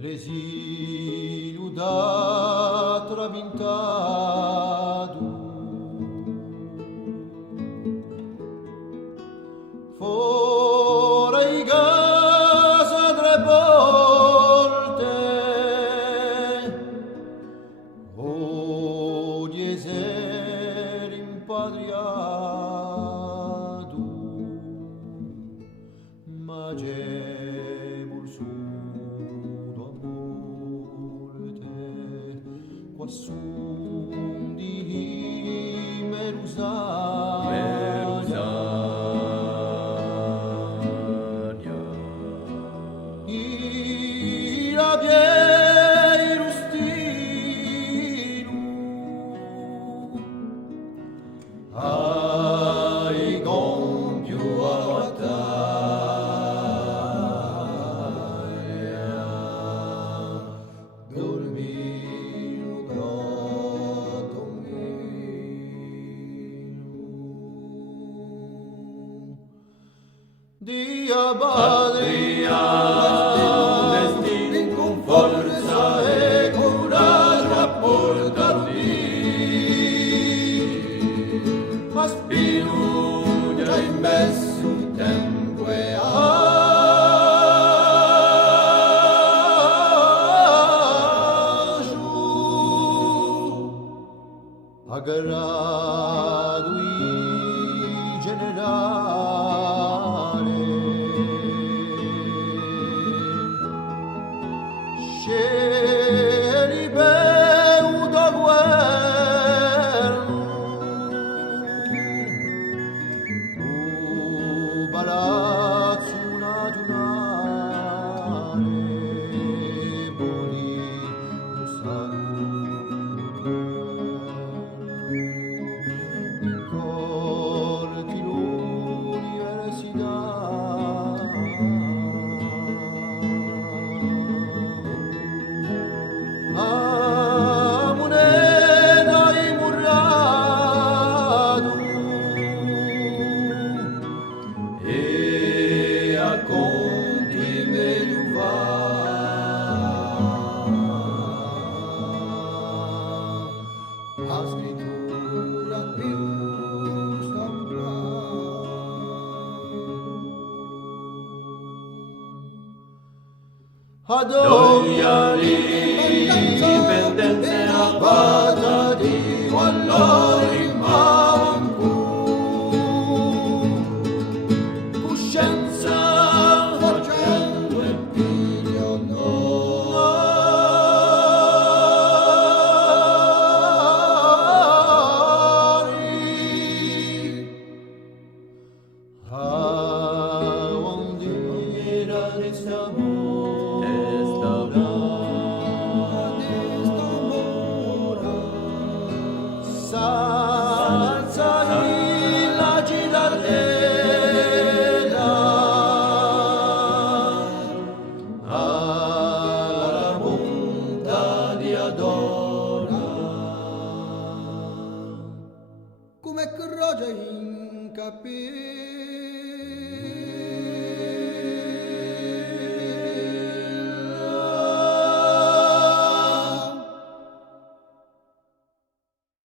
l'esilio da travintado fuori casa tre volte o di essere impatriato ma gemol su quassù di Merusania i rabiei rustinu ai compiu a battaglia dormino Dia Badria, destino con forza e coraggio a portarti. Aspiro già immesso tempo e agio aggrado i generali Sceli beudo guerno u palazzo naturale boli un saluto in corti l'università a moneta immurrato e a conti meglio va a scrittura più stampata ad ogni dipendenze a vada di valori manco coscienza facendo il figlio onde era restiamo salza la girardella alla punta di Adora come croce in capelli